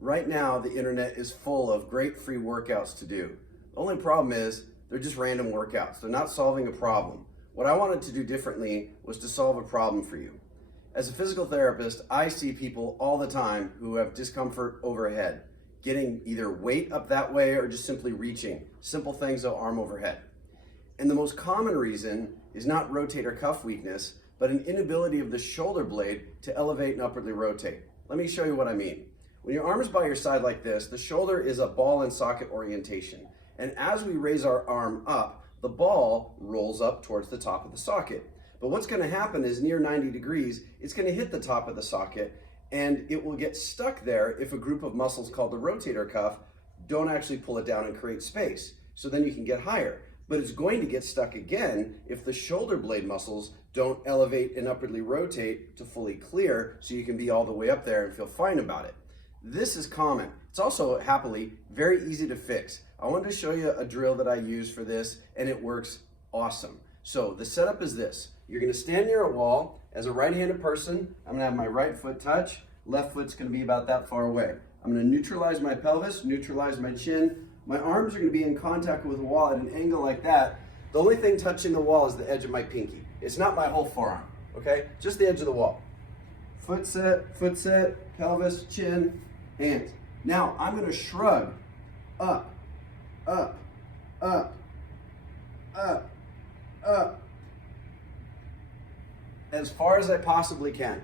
Right now, the internet is full of great free workouts to do. The only problem is they're just random workouts. They're not solving a problem. What I wanted to do differently was to solve a problem for you. As a physical therapist, I see people all the time who have discomfort overhead, getting either weight up that way or just simply reaching. Simple things, though, arm overhead. And the most common reason is not rotator cuff weakness, but an inability of the shoulder blade to elevate and upwardly rotate. Let me show you what I mean. When your arm is by your side like this, the shoulder is a ball and socket orientation. And as we raise our arm up, the ball rolls up towards the top of the socket. But what's going to happen is near 90 degrees, it's going to hit the top of the socket and it will get stuck there if a group of muscles called the rotator cuff don't actually pull it down and create space. So then you can get higher. But it's going to get stuck again if the shoulder blade muscles don't elevate and upwardly rotate to fully clear so you can be all the way up there and feel fine about it. This is common. It's also, happily, very easy to fix. I wanted to show you a drill that I use for this, and it works awesome. So the setup is this. You're going to stand near a wall. As a right-handed person, I'm going to have my right foot touch. Left foot's going to be about that far away. I'm going to neutralize my pelvis, neutralize my chin. My arms are going to be in contact with the wall at an angle like that. The only thing touching the wall is the edge of my pinky. It's not my whole forearm, okay? Just the edge of the wall. Foot set, pelvis, chin, hands. Now I'm going to shrug up, up, up, up, up, as far as I possibly can.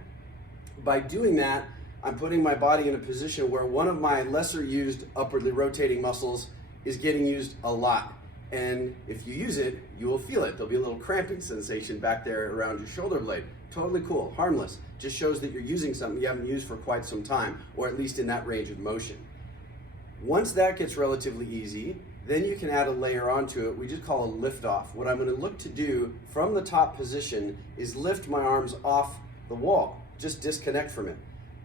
By doing that, I'm putting my body in a position where one of my lesser used upwardly rotating muscles is getting used a lot. And if you use it, you will feel it. There'll be a little cramping sensation back there around your shoulder blade. Totally cool, harmless. Just shows that you're using something you haven't used for quite some time, or at least in that range of motion. Once that gets relatively easy, then you can add a layer onto it we just call a lift off. What I'm going to look to do from the top position is lift my arms off the wall, just disconnect from it.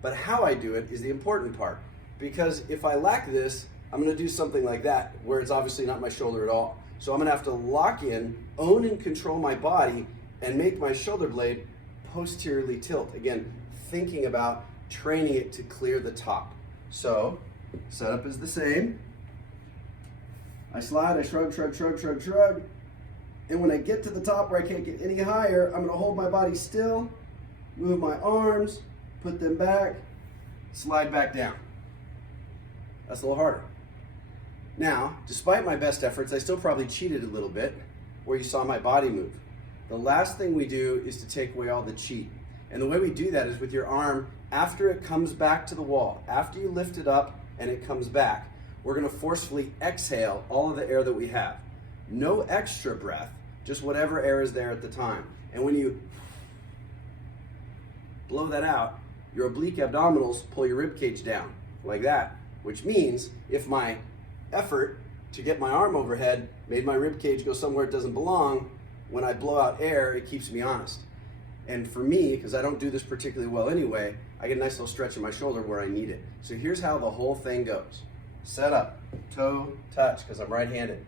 But how I do it is the important part, because if I lack this, I'm going to do something like that, where it's obviously not my shoulder at all. So I'm going to have to lock in, own and control my body, and make my shoulder blade posteriorly tilt. Again, thinking about training it to clear the top. So, setup is the same. I slide, I shrug, shrug, shrug, shrug, shrug. And when I get to the top where I can't get any higher, I'm going to hold my body still, move my arms, put them back, slide back down. That's a little harder. Now, despite my best efforts, I still probably cheated a little bit where you saw my body move. The last thing we do is to take away all the cheat. And the way we do that is with your arm after it comes back to the wall. After you lift it up and it comes back, we're going to forcefully exhale all of the air that we have. No extra breath, just whatever air is there at the time. And when you blow that out, your oblique abdominals pull your rib cage down like that, which means if my effort to get my arm overhead made my rib cage go somewhere it doesn't belong, when I blow out air, it keeps me honest. And for me, because I don't do this particularly well anyway, I get a nice little stretch in my shoulder where I need it. So here's how the whole thing goes. Set up, toe, touch, because I'm right-handed.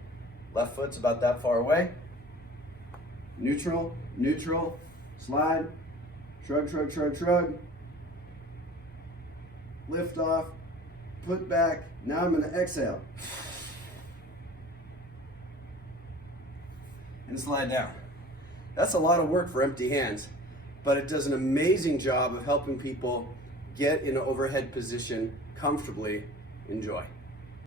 Left foot's about that far away. Neutral, neutral, slide, shrug, shrug, shrug, shrug. Lift off, put back. Now I'm going to exhale. And slide down. That's a lot of work for empty hands, but it does an amazing job of helping people get in an overhead position comfortably. Enjoy.